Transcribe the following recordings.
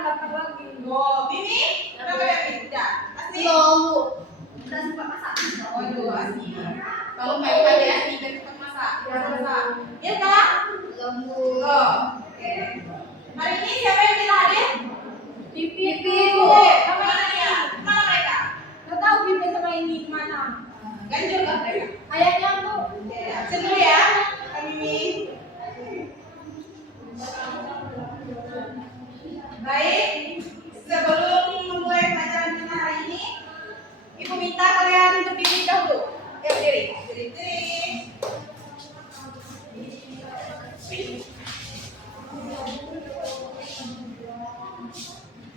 dapat lagi. Oh, Mimi? Kenapa ya, Mimi? Udah. Asli? Udah sempat masak. Waduh, asli. Kalau kayak ada Asli, kan cepat masak. Masak. Iya kan? Lembut. Oh, oke. Hari ini siapa yang tidak hadir? Pipi. Kemana dia? Kemana mereka? Nggak tahu Pipi sama ini kemana. Ganjil kan mereka? Kayaknya tuh. Oke, absen dulu ya, Kak Mimi. Baik, sebelum memulai pelajaran kita hari ini, Ibu minta kalian berdiri dahulu. Ya, berdiri. Berdiri.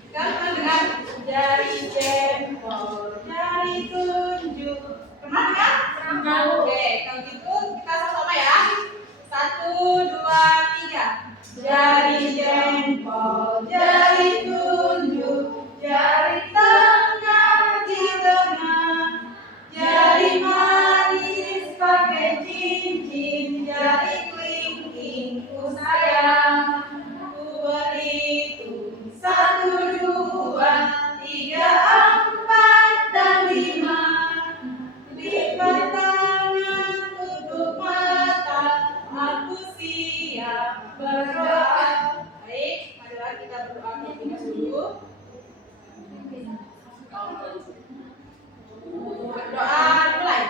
Sekarang dengan jari jempol, jari tunjuk. Pernah kan? Pernah. Oke, kalau gitu kita sama-sama ya. 1, 2, 3. Jari jempol, jari tunjuk, jari tengah di tengah, jari manis pakai cincin, jari kelingking ku sayang, ku berhitung 1, 2, 3, 4 dan 5. Lipat tangan, tutup mata, aku siap berdoa. Baik, marilah kita berdoa terlebih dahulu. Berdoa mulai.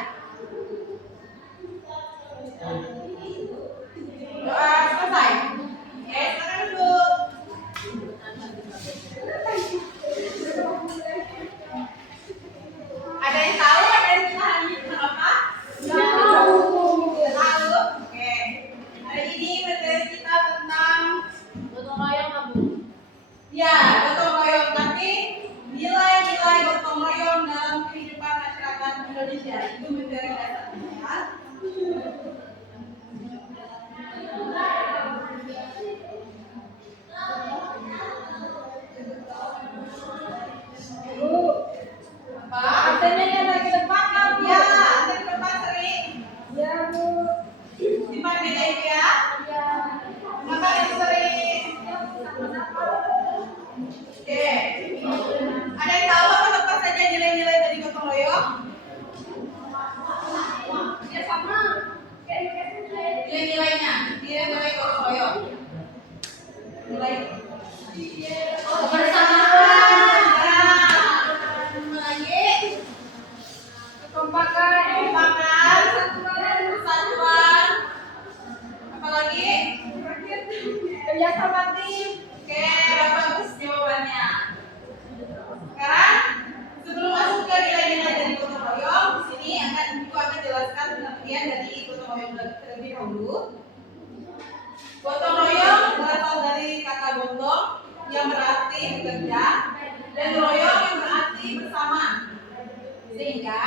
Doa selesai. Oke, silakan duduk. Ada yang tahu apa yang kita hari ini tentang apa? Nggak tahu. Nggak tahu? Oke. Hari ini materi kita tentang Gotong royong Abu. ya gotong royong, tapi nilai-nilai gotong royong dalam kehidupan masyarakat Indonesia itu materi dasarnya. Bu, Apa? absennya yang lagi depan kan? Ya, nanti ke depan sering Ya Bu. di depan meja itu ya. Ya. Maka yang sering. Oke. Ada yang tahu apa saja nilai-nilai dari gotong royong? Ya sama. Nilai-nilainya, nilai-nilai gotong royong. Nilai Kebersamaan. Apa lagi? Kekompakan. Kekompakan, persatuan. Apa lagi? Kerjasama tim. Oke, bagus jawabannya. Sekarang sebelum masuk ke nilai-nilai dari gotong royong, di sini Ibu akan jelaskan pengertian dari gotong royong terlebih dahulu. Gotong royong berasal dari kata gotong yang berarti bekerja dan royong yang berarti bersama. Sehingga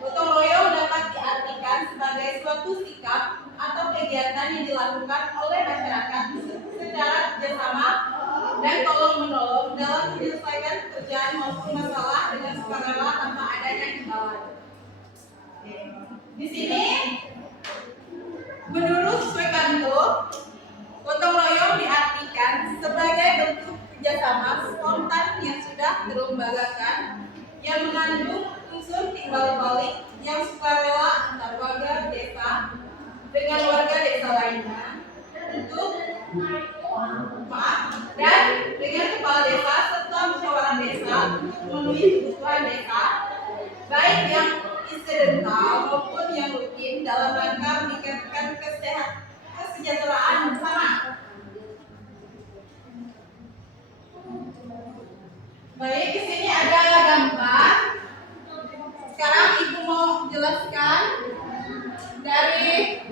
gotong royong dapat diartikan sebagai suatu sikap atau kegiatan yang dilakukan oleh masyarakat secara kerjasama dan tolong menolong dalam menyelesaikan pekerjaan maupun masalah dengan sukarela tanpa adanya imbalan. Di sini menurut Swekanto, gotong royong diartikan sebagai bentuk kerjasama spontan yang sudah terlembagakan yang mengandung unsur timbal balik yang sukarela antar warga desa dengan warga desa lainnya untuk dan dengan kepala desa serta musyawarah desa untuk memenuhi kebutuhan desa baik yang insidental maupun yang rutin dalam rangka meningkatkan kesejahteraan bersama. Baik, di sini ada gambar. Sekarang Ibu mau jelaskan dari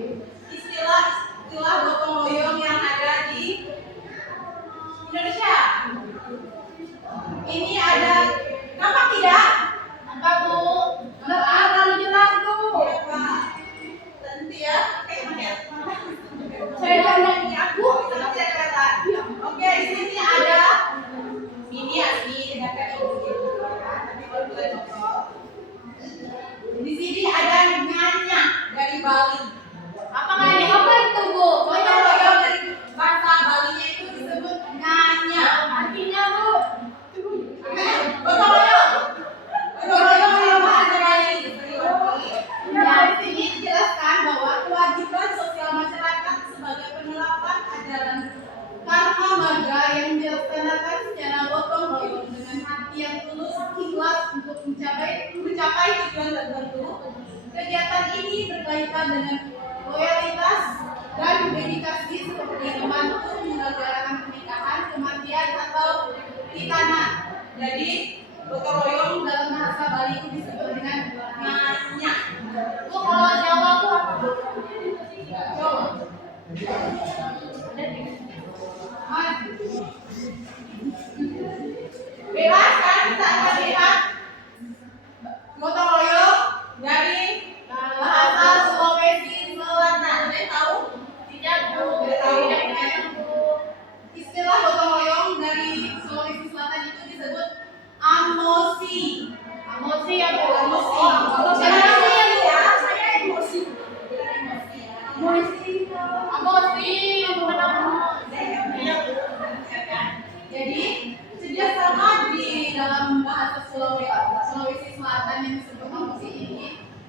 istilah gotong royong yang ada di Indonesia. Ini ada, nampak tidak? Nampak Bu. Nampak terlalu jelas Bu. Ya Pak. Nanti ya. Saya nyanyi aku. Oke, di sini ada ini asli dengan mencapai tujuan tertentu. Kegiatan ini berkaitan dengan loyalitas dan dedikasi seperti membantu menyelenggarakan pernikahan, kematian atau khitanan. Jadi gotong royong dalam bahasa Bali itu disebut dengan nanya. Bu, kalau Jawa tuh apa? Jawa. Bebas kan kita akan lihat gotong royong dari bahasa Sulawesi Selatan. Ada tahu? Tidak, Bu. Tidak tahu. Bu. Istilah gotong royong dari Sulawesi Selatan itu disebut amosi. Emosi ya, Bu. Amosi. Kalau Saya emosi. emosi. Emosi, bukan Jadi kerjasama di dalam bahasa Sulawesi Selatan yang disebut amosi ini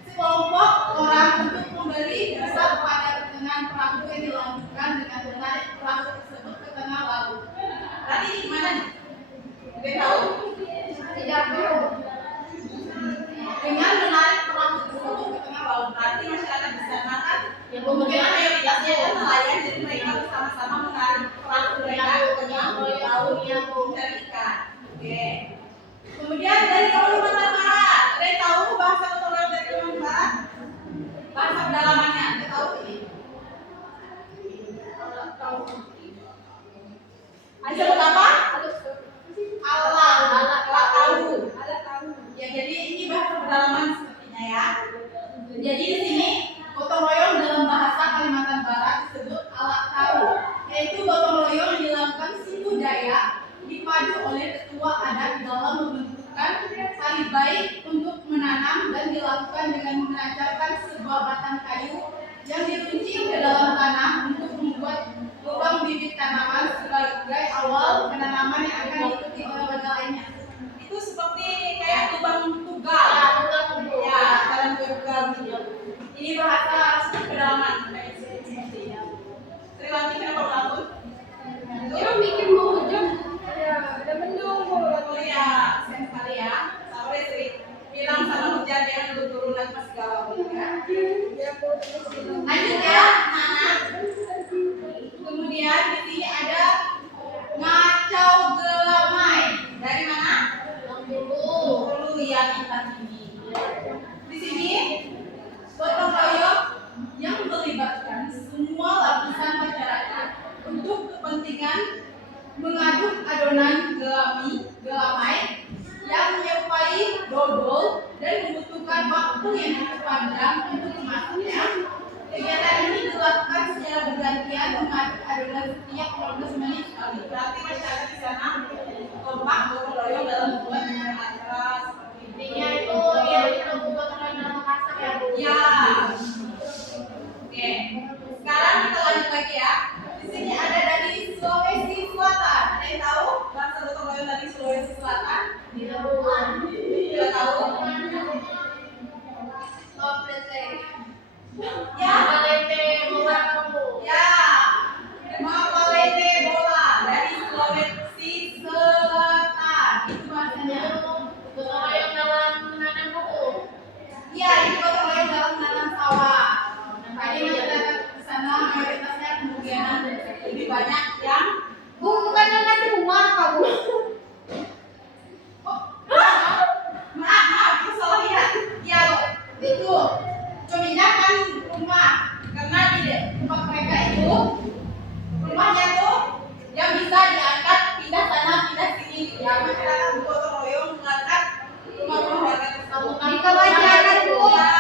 sekelompok orang untuk memberi jasa kepada dengan perahu yang dilanjutkan dengan menarik perahu tersebut ke tengah laut. Berarti gimana nih? Ada tahu? Tidak, Bu. Dengan menarik perahu tersebut ke tengah laut, berarti masyarakat di sana kan Ya, kemungkinan mayoritasnya adalah nelayan, jadi mereka bersama-sama menarik perahu mereka ke tengah laut mencari ikan. Oke. Kemudian dari Kalimantan Barat, ada yang tahu bahasa gotong royong dari Kalimantan Barat? Bahasa pedalamannya, ada tahu ini? Tahu. Ada sebut apa? Alat tahu. Ya, jadi ini bahasa pedalaman sepertinya ya. Jadi di sini gotong royong dalam bahasa Kalimantan Barat disebut alat tahu, yaitu gotong royong yang dilakukan suku Dayak dipadu oleh ketua adat dalam membentukkan hari baik untuk menanam dan dilakukan dengan menancapkan sebuah batang kayu yang diruncing ke dalam tanah untuk membuat lubang bibit tanaman sebagai awal penanaman yang akan diikuti oleh warga lainnya. Itu seperti kayak lubang tugal. Ya, dalam tugal gitu. Ini bahasa pedalaman. Triwanti kenapa melamun? Yang bikin mau hujan. Ada mendung, Bu. Oh ya, sayang sekali ya. Sabar ya, Sri. Bilang sama hujan jangan turun lagi masih galau ya. Lanjut ya, anak. Kemudian di sini ada ngacau gelamai. Dari mana? Hulu ya, bintang tinggi. Di sini gotong royong yang melibatkan semua lapisan masyarakat untuk kepentingan mengaduk adonan gelamai yang menyerupai dodol dan membutuhkan waktu yang cukup panjang untuk memasaknya. Kegiatan ini dilakukan secara bergantian mengaduk adonan setiap 15 menit sekali. Berarti masyarakat di sana kompak gotong royong dalam membuat acara seperti ini. Intinya itu ya itu gotong royong dalam masak ya, Bu. Ya. Oke. Sekarang kita lanjut lagi ya. Di sini ada dari Sulawesi Selatan. Ada yang tahu bahasa gotong royong dari Sulawesi Selatan? Tidak, Bu. Tidak tahu? Ya. Palete bola, Bu. Ya. Mapalete bola dari Sulawesi Selatan. Itu bahasanya. Gotong royong dalam menanam buku. Iya, itu gotong royong dalam menanam sawah. Jadi masyarakat di sana mayoritasnya kemungkinan lebih banyak yang Bukan yang ngasih rumah kamu. maaf, itu salah lihat. Ya, itu memindahkan rumah karena di tempat mereka itu rumahnya tuh yang bisa diangkat pindah sana pindah sini. Ya, masyarakat gotong royong mengangkat rumah-rumah warga tersebut. Kita bacakan, Bu. Ya.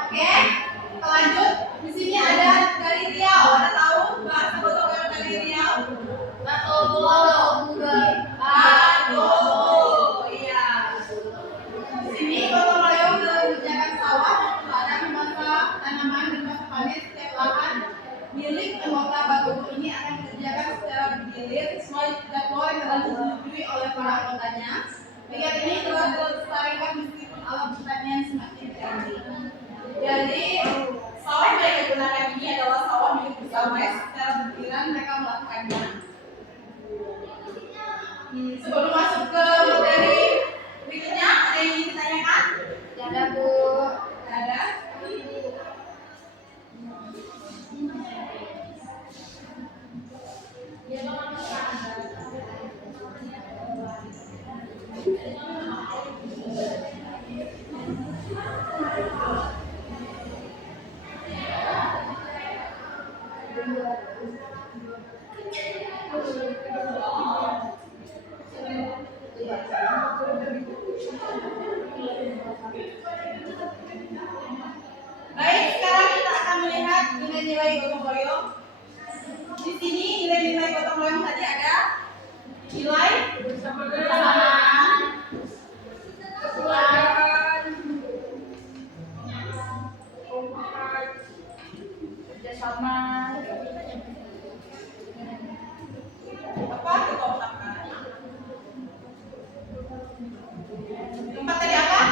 Oke, kita lanjut. Di sini ada dari Riau. Ada tahu bahasa gotong royong dari Riau? Bato bolo. Aduh, iya. Di sini gotong royong dalam mengerjakan sawah, ladang, memasak tanaman dan masa panen setiap lahan milik anggota Bagobo ini akan dikerjakan secara bergilir sesuai jadwal yang telah disetujui oleh para anggotanya. Kegiatan ini telah dilestarikan meskipun alat pertanian semakin canggih. Jadi sawah yang mereka gunakan ini adalah sawah milik bersama ya. Secara bergiliran mereka melakukannya. Sebelum masuk ke materi Baik, sekarang kita akan melihat nilai-nilai gotong royong. Di sini nilai-nilai gotong royong tadi ada nilai Kebersamaan, kekeluargaan, kompak, kerjasama, apa? Kekompakan. Keempat tadi apa?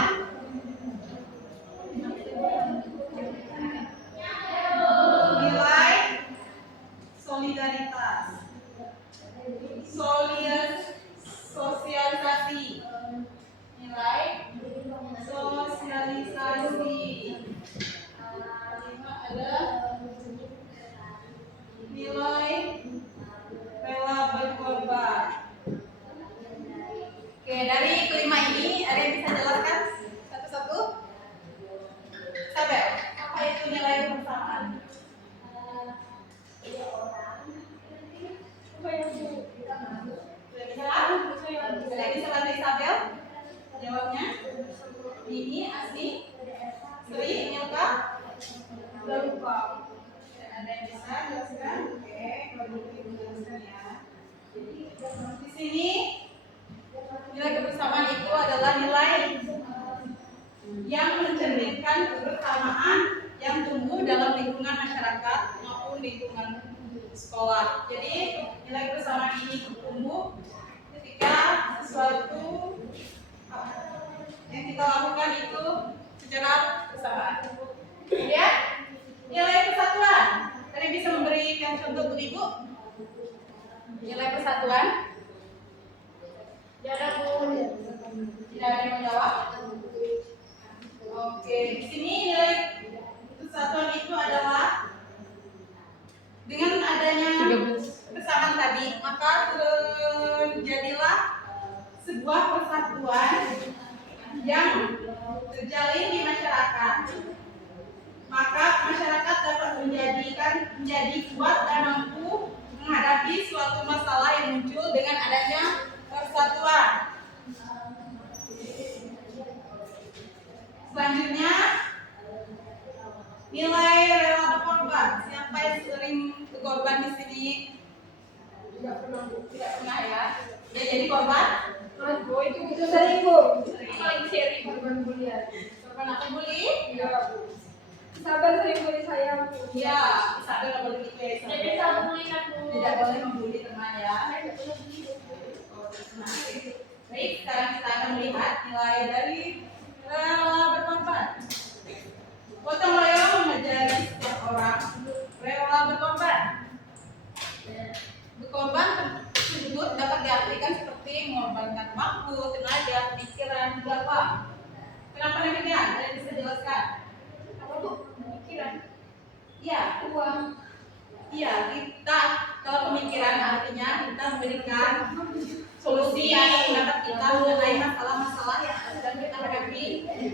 Nilai solidaritas, sosialisasi, nilai sosialisasi. Lima ada nilai rela berkorban. Oke, dari kelima ini ada yang bisa jelaskan satu-satu? Sabel, apa itu nilai kebersamaan? Ada yang bisa bantu Isabel? Jawabnya? Ini Asli, Sri, Milka? udah lupa. Ada yang bisa jelaskan? Oke, kalau gitu ibu jelaskan ya. Di sini nilai kebersamaan itu adalah nilai yang mencerminkan kebersamaan yang tumbuh dalam lingkungan masyarakat maupun lingkungan sekolah. Jadi nilai kebersamaan ini tumbuh ketika sesuatu yang kita lakukan itu secara bersamaan. Ya, nilai persatuan. Tadi bisa memberikan contoh untuk ibu. Nilai persatuan. Tidak Tidak ada yang menjawab. Oke, di sini nilai persatuan itu adalah dengan adanya kebersamaan tadi, maka terjadilah sebuah persatuan yang terjalin di masyarakat. Maka masyarakat dapat menjadi kuat dan mampu menghadapi suatu masalah yang muncul dengan adanya persatuan. Selanjutnya, nilai rela berkorban. Siapa yang sering berkorban di sini? Tidak Pernah ya? Ya jadi korban? Oh, itu sering, Bu. Sering. Paling sering korban bulian. Korban apa bully? Iya, Bu. Sabar sering bully saya, Bu. Ya, Isabel nggak boleh gitu ya. Isabel. Jadi saya bully kan, Bu. Tidak boleh membuli teman ya. Saya tidak boleh bully, Bu. Nah, baik, sekarang kita akan melihat nilai dari rela berkorban. Gotong royong mengajari setiap orang rela berkorban. Berkorban tersebut dapat diartikan seperti mengorbankan waktu, tenaga, pikiran, juga uang. Kenapa demikian? Ada yang bisa jelaskan? Apa, Bu? Pikiran. Iya, Uang. iya, kita kalau pemikiran artinya kita memberikan solusi atau pendapat kita mengenai masalah-masalah yang sedang kita hadapi.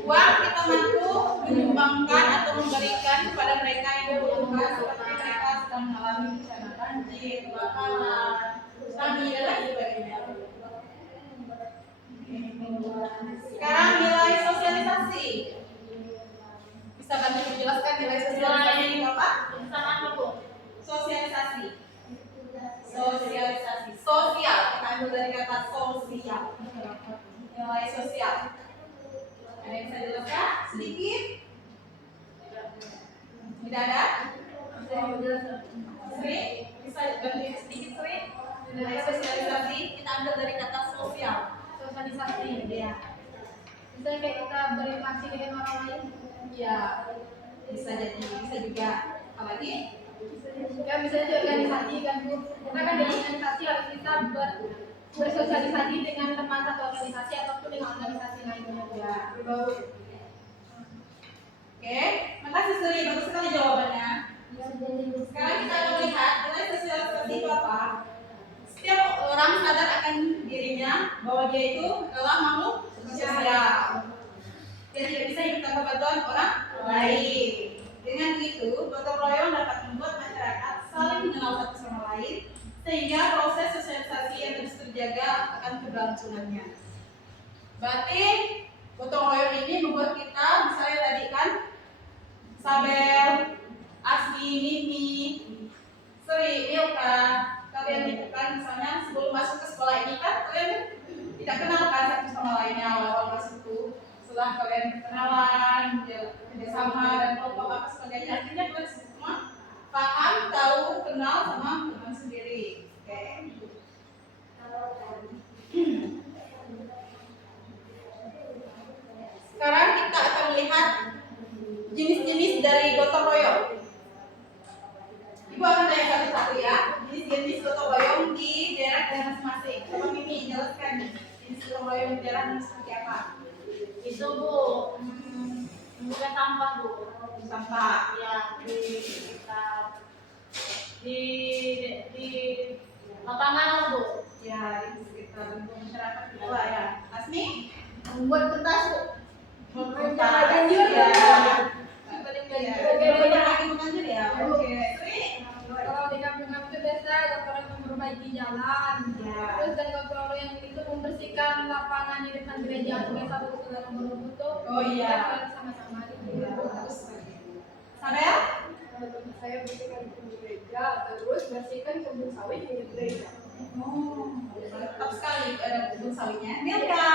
Uang kita mampu menyumbangkan atau memberikan kepada mereka yang membutuhkan, seperti mereka sedang mengalami bencana banjir, kebakaran, tsunami dan lain sebagainya. Sekarang nilai sosialisasi. Bisa bantu menjelaskan nilai sosialisasi itu apa? Sama apa, Bu? Sosialisasi. Sosialisasi. Sosial. Kita ambil dari kata sosial. Nilai sosial. Ada yang bisa jelaskan sedikit? Tidak ada? Sri, bisa bantu sedikit Sri? Nilai sosialisasi kita ambil dari kata sosial. Sosialisasi. Ya. Misalnya kayak kita berinteraksi dengan orang lain. Ya. Bisa jadi, bisa juga. Apalagi? Ya misalnya di organisasi kan, Bu. Kita kan di organisasi harus kita bersosialisasi dengan teman satu organisasi ataupun dengan organisasi lainnya. Ya. Berbau. Oke, makasih Sri, bagus sekali jawabannya. Sekarang kita akan lihat nilai sosialisasi itu apa. Setiap orang sadar akan dirinya bahwa dia itu adalah makhluk sosial. Dia tidak bisa hidup tanpa bantuan orang lain. Dengan begitu, gotong royong dapat membuat masyarakat saling mengenal satu sama lain, sehingga proses sosialisasi yang terus terjaga akan keberlangsungannya. Berarti gotong royong ini membuat kita, misalnya tadi kan, Sabel, Asmi, Mimi, Sri, Milka, kalian itu kan misalnya sebelum masuk ke sekolah ini kan kalian tidak kenal kan satu sama lainnya awal-awal masuk itu. Setelah kalian berkenalan, kerjasama dan kelompok apa sebagainya, akhirnya kalian semua paham, tahu, kenal sama teman sendiri. Oke. Sekarang kita akan melihat jenis-jenis dari gotong royong. Ibu akan tanya satu-satu ya, jenis-jenis gotong royong di daerah masing-masing. Coba Mimi jelaskan jenis gotong royong di daerah seperti apa? Itu Bu, bukan sampah Bu. Sampah. Ya di sekitar di lapangan lah Bu. Ya, di sekitar lingkungan masyarakat itu lah ya. Asmi? Membuat kertas Bu. Membuat ganjil ya. ya. Berbagi ganjil ya. Oke. Sri? Kalau di kampung kami itu biasa gotong royong memperbaiki jalan. Ya. Terus dan gotong royong itu membersihkan lapangan di depan gereja supaya satu kesadaran nomor itu. Oh iya. Sama-sama gitu. Ya, bagus. Sabel? Saya bersihkan kebun gereja, terus bersihkan kebun sawit di gereja. Oh, mantap sekali ada kebun sawitnya. Milka?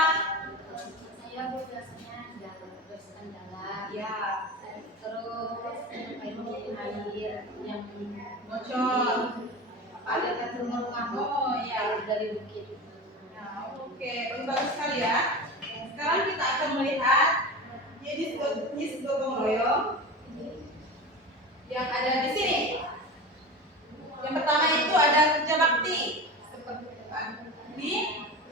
Saya Bu biasanya jalan bersihkan jalan. Ya. Terus ini air yang Bocor. ada ke rumah Oh iya. dari bukit. Nah, oke, bagus sekali ya. Sekarang kita akan melihat jenis gotong royong yang ada di sini. Yang pertama itu ada kerja bakti. Ini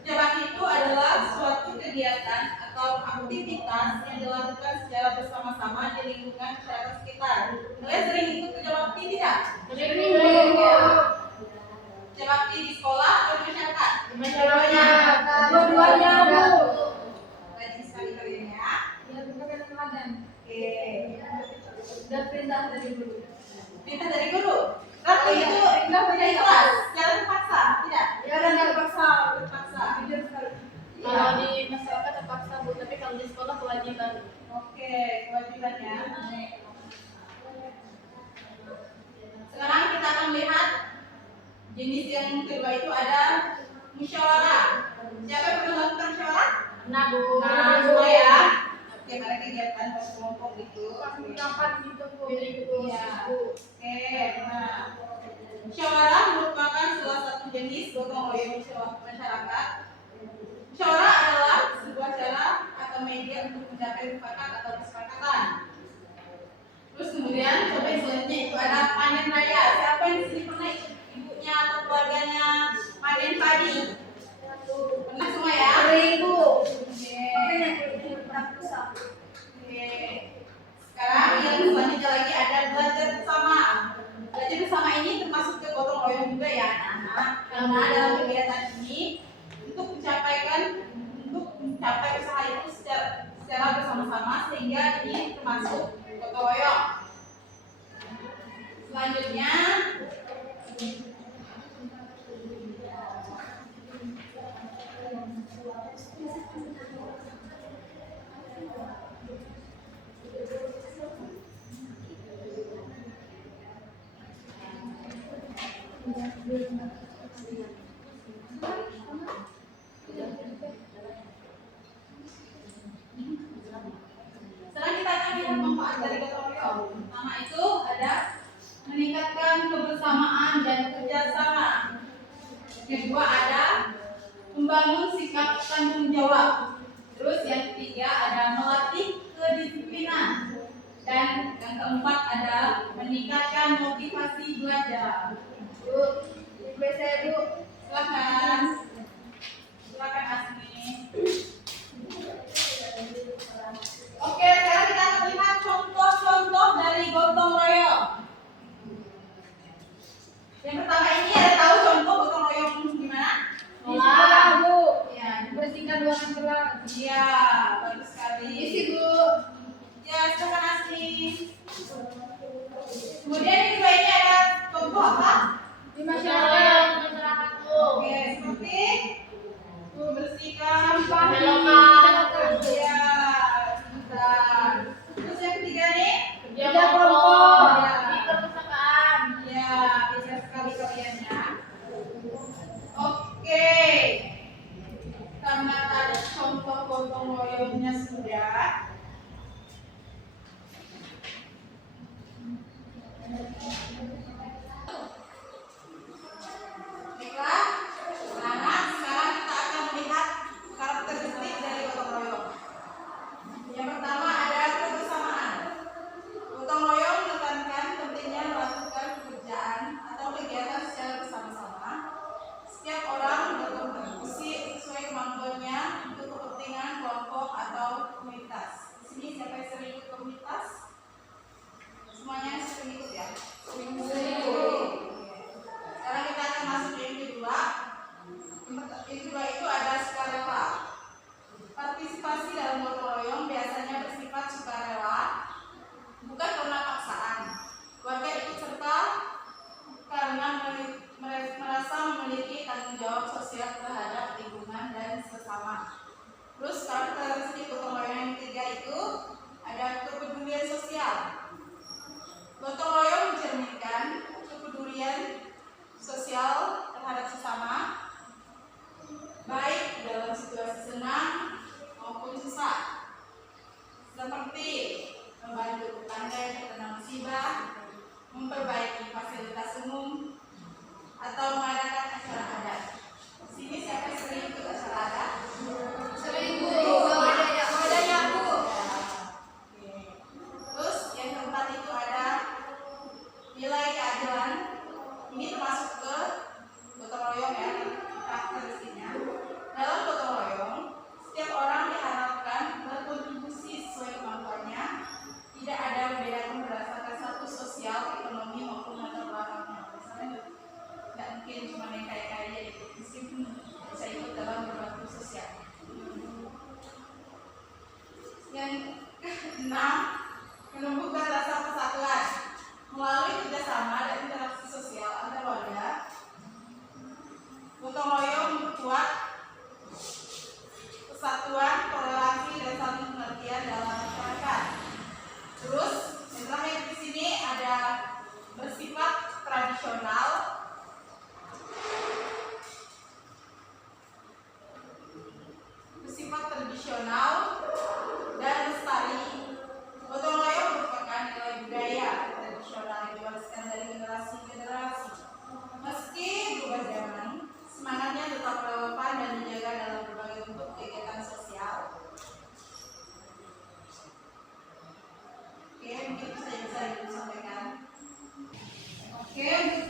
kerja bakti itu adalah suatu kegiatan atau aktivitas yang dilakukan secara bersama-sama di lingkungan masyarakat sekitar. Kalian sering ikut kerja bakti tidak? Sering. Kerja bakti di sekolah atau di masyarakat? Dua-duanya Bu. Rajin sekali kalian ya. Ya, bukan teladan. Oke. Dan perintah dari guru. Perintah dari guru. Ratu Iya, itu perintah tidak dari ikhlas, jangan terpaksa, tidak. Ya, dan terpaksa. Terpaksa. Jujur sekali. Kalau di masyarakat terpaksa Bu, tapi kalau di sekolah kewajiban. Oke, kewajibannya. Sekarang kita akan melihat jenis yang kedua itu ada musyawarah. Siapa yang pernah melakukan musyawarah? Nah Bu. Nah, semua ya. Oke, ada kegiatan kelompok gitu. Kapan gitu Bu? Iya. Oke, nah. Musyawarah merupakan salah satu jenis gotong royong masyarakat. Musyawarah adalah sebuah cara atau media untuk mencapai mufakat atau kesepakatan. Terus kemudian coba yang selanjutnya itu ada panen raya. Siapa yang di sini pernah ikut ibunya atau keluarganya panen padi? Pernah semua ya? Sering Bu. Oke. Makanya itu terpaksa. Oke. Sekarang yang selanjutnya lagi ada belajar bersama. Belajar bersama ini termasuk ke gotong royong juga ya anak-anak. Karena dalam kegiatan ini untuk mencapai usaha itu secara bersama-sama sehingga ini termasuk gotong royong. Selanjutnya sekarang kita akan lihat manfaat dari gotong royong. Pertama itu ada meningkatkan kebersamaan dan kerjasama. Kedua ada membangun sikap tanggung jawab. Terus yang ketiga ada melatih kedisiplinan. Dan yang keempat ada meningkatkan motivasi belajar. Bu, saya Bu. Silakan. Silakan Asmi. Oke, sekarang kita akan lihat contoh-contoh dari gotong royong. Yang pertama ini ada tahu contoh gotong royong gimana? Sekolah Bu. Ya, Bersihkan ruangan kelas. iya, bagus sekali. Isi Bu. Ya, silakan Asmi. Kemudian yang kedua ini ada contoh apa?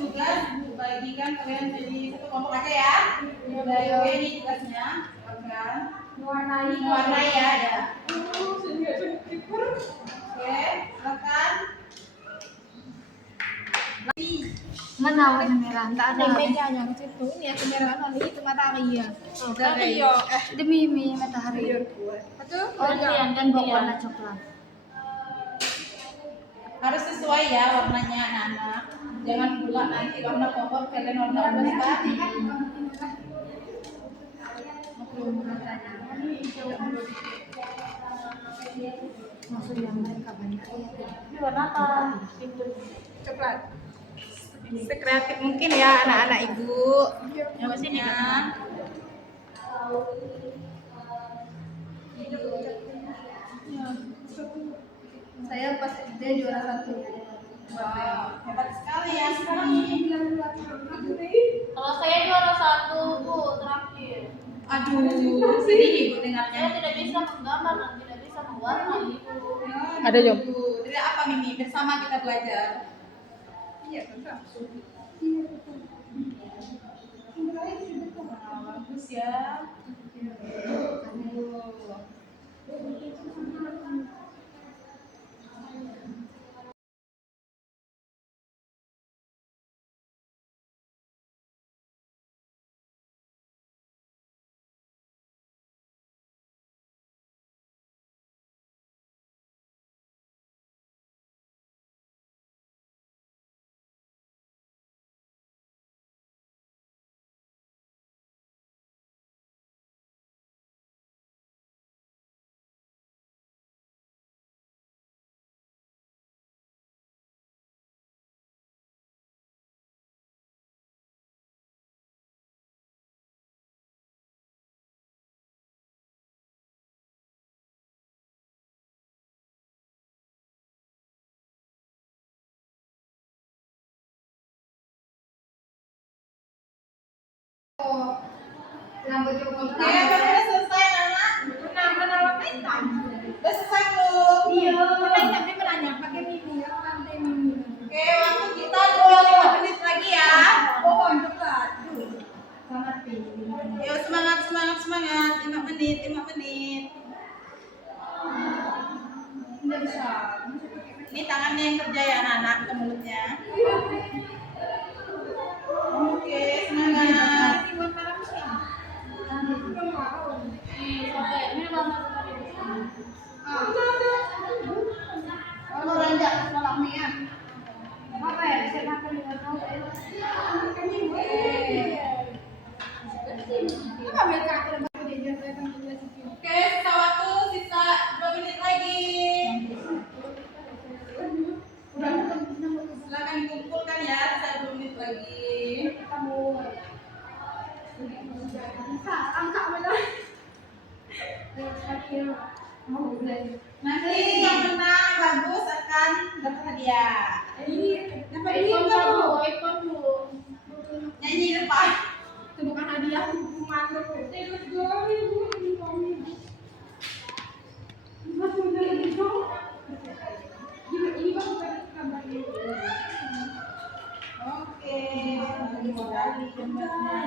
tugas bagikan kalian jadi satu kelompok aja ya. Oke, ini tugasnya. Bagikan. Mewarnai ya. Oke, silakan. Mana warna merah? Tak ada. mejanya ke situ. Ini ya kemerahan warna itu matahari ya. Demi matahari. Betul? Oh, dan bawa warna coklat. Harus sesuai ya warnanya anak-anak. Jangan pula nanti warna pokok kalian warna berganti. Maksudnya mereka banyak ya. Ini warna apa? Coklat. Sekreatif mungkin ya anak-anak ibu. Yang sini kan. Saya pas SD juara 1. Wow, hebat sekali ya sekarang ini. Kalau saya juara 1, Bu, terakhir. Aduh, sedih ibu Saya dengarnya. tidak bisa menggambar dan tidak bisa mewarnai, Bu. Ada, Jom. Tidak apa Mimi, bersama kita belajar. Iya, betul. Bagus ya. Rambut Joko Oke, udah selesai anak. Benar warna hitam. Udah selesai belum? Iya. Warna hitam dia menanya pakai mimi ya, pantai mimi. Oke, waktu kita tinggal 5 menit lagi ya. Oh, coklat. Selamat pi. Yuk semangat, semangat, semangat. 5 menit, 5 menit. Tidak bisa. Ini tangannya yang kerja ya anak-anak, ke mulutnya. Oke, semangat. Buat malam siang. Ini warna tadi. Kalau ranjak malamnya ya. Apa ya? Bisa makan di warna apa mereka akan berjalan ke Oke, sisa waktu, sisa 2 menit lagi. Silakan dikumpulkan ya, sisa 2 menit lagi. Nanti yang menang bagus akan dapat hadiah. Nyanyi depan. Itu bukan hadiah, hukuman Oke, lagi sekali gambarnya.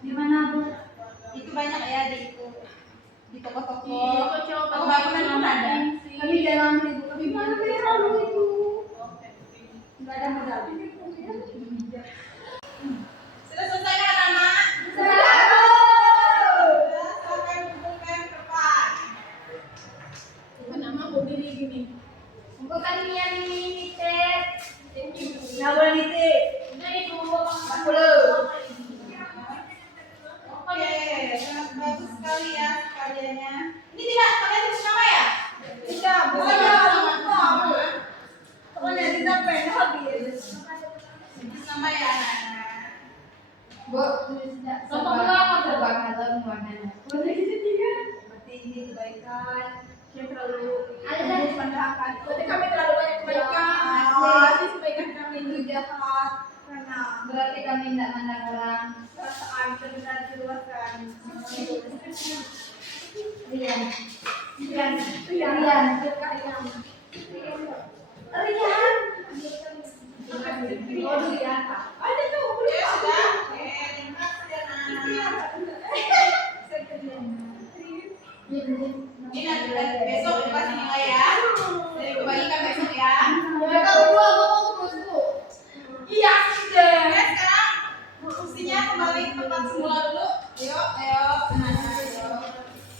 Di mana, Bu? Itu banyak ya di toko-toko. Di toko Toko bangunan pun ada. kami dalam ribu kami malu itu nggak ada modal. Sudah selesai kan anak? Sudah. Silakan kumpulkan ke depan. Kenapa mau diri gini? Bukan ini yang limited. Nggak boleh nitik. Nah, itu. Oke, sangat bagus sekali ya karyanya. Ini tidak kalian tulis nama ya? Tidak, Bisa bukan sama. pokoknya tidak pengen habis. Tulis nama ya anak-anak. Bu, tulis Contoh belakang, serba kalem warnanya. Warna ketiga. Berarti ini kebaikan. Saya terlalu Ada. masyarakat. Berarti kami terlalu banyak kebaikan. Oh. Asli kebaikan kami itu jahat. Karena berarti kami tidak mandang orang. Ini nanti besok dikasih nilai ya. Jadi kebagikan besok ya. Mereka berdua ngomong terus tuh. Iya sih deh. Oke, sekarang fungsinya kembali ke tempat semula dulu. Ayo, ayo. Nah, ayo.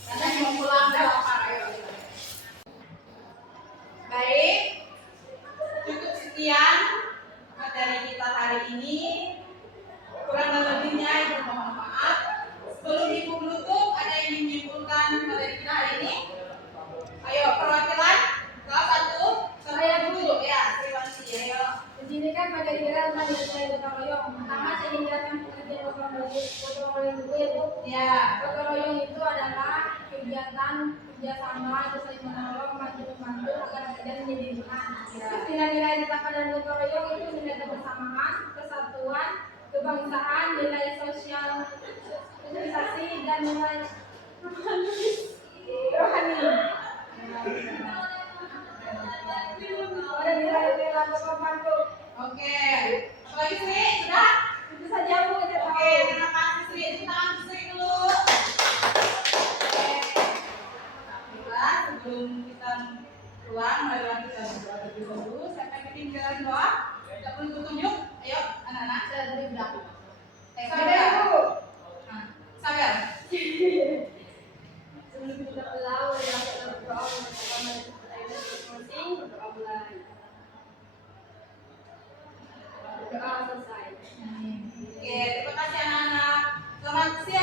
Karena mau pulang udah lapar, ayo. Baik. Cukup sekian materi kita hari ini. Kurang dan lebihnya ibu mohon maaf. Sebelum ibu menutup, ada yang ingin menyimpulkan materi kita hari ini? Ayo, perwakilan kelas 1 saya dulu ya, terima kasih. Ayo. Di sini kan materi kita tentang nilai gotong royong. Pertama saya ingin jelaskan pengertian gotong royong dulu ya Bu. Ya. Gotong royong itu adalah kegiatan kerjasama atau saling menolong membantu agar pekerjaan menjadi ringan. Nilai-nilai ditetapkan dalam gotong royong itu nilai kebersamaan, kesatuan, kebangsaan, nilai sosialisasi dan nilai rohani. Ada nilai-nilai membantu. Oke. Apalagi Sri, sudah? Itu saja Bu. Oke, terima kasih Sri. Itu tangan Sri dulu. Oke. Alhamdulillah, sebelum kita pulang, marilah kita berdoa terlebih dahulu. Siapa yang ingin jalan doa? Tidak perlu petunjuk. Ayo, anak-anak. Saya tadi bilang. Sabar. Nah, sabar. Sebelum kita pulang, kita berdoa bersama masing-masing. Berdoa mulai. Berdoa selesai. Oke, terima kasih anak-anak. Selamat siang.